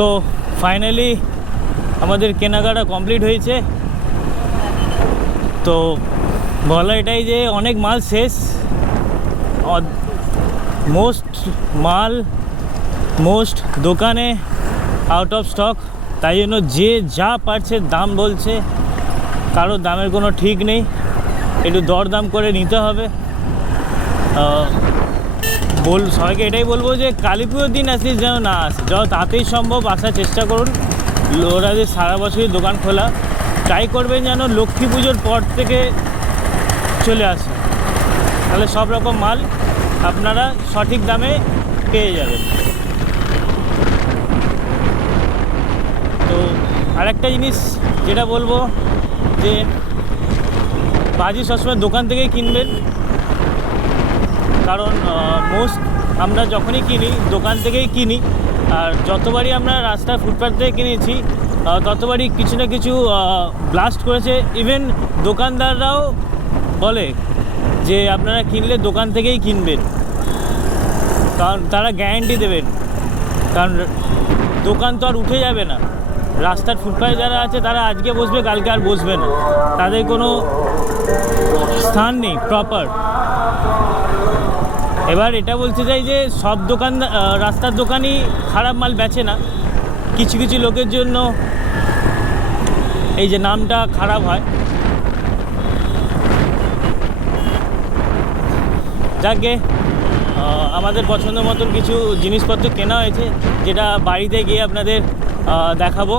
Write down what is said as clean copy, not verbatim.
তো ফাইনালি আমাদের কেনাকাটা কমপ্লিট হয়েছে। তো বলা এটাই যে অনেক মাল শেষ, মোস্ট দোকানে আউট অফ স্টক। তাই জন্য যে যা পারছে দাম বলছে, কারো দামের কোনো ঠিক নেই, একটু দরদাম করে নিতে হবে। সবাইকে এটাই বলবো যে কালী পুজোর দিন আসিস যেন না আসে, যত তাড়াতাড়ি সম্ভব আসার চেষ্টা করুন। ওরা যে সারা বছরই দোকান খোলা, ট্রাই করবেন যেন লক্ষ্মী পুজোর পর থেকে চলে আসে, তাহলে সব রকম মাল আপনারা সঠিক দামে পেয়ে যাবেন। তো আরেকটা জিনিস যেটা বলবো যে বাজি সবসময় দোকান থেকেই কিনবেন, কারণ আমরা যখনই কিনি দোকান থেকেই কিনি। আর যতবারই আমরা রাস্তার ফুটপাথ থেকে কিনেছি ততবারই কিছু না কিছু ব্লাস্ট করেছে। ইভেন দোকানদাররাও বলে যে আপনারা কিনলে দোকান থেকেই কিনবেন, কারণ তারা গ্যারান্টি দেবেন, কারণ দোকান তো আর উঠে যাবে না। রাস্তার ফুটপাথে যারা আছে তারা আজকে বসবে, কালকে আর বসবে না, তাদের কোনো স্থান নেই প্রপার। এবার এটা বলতে চাই যে সব দোকান রাস্তার দোকানই খারাপ মাল বেচে না, কিছু কিছু লোকের জন্য এই যে নামটা খারাপ হয়। যাকে আমাদের পছন্দ মতন কিছু জিনিসপত্র কেনা হয়েছে, যেটা বাড়িতে গিয়ে আপনাদের দেখাবো।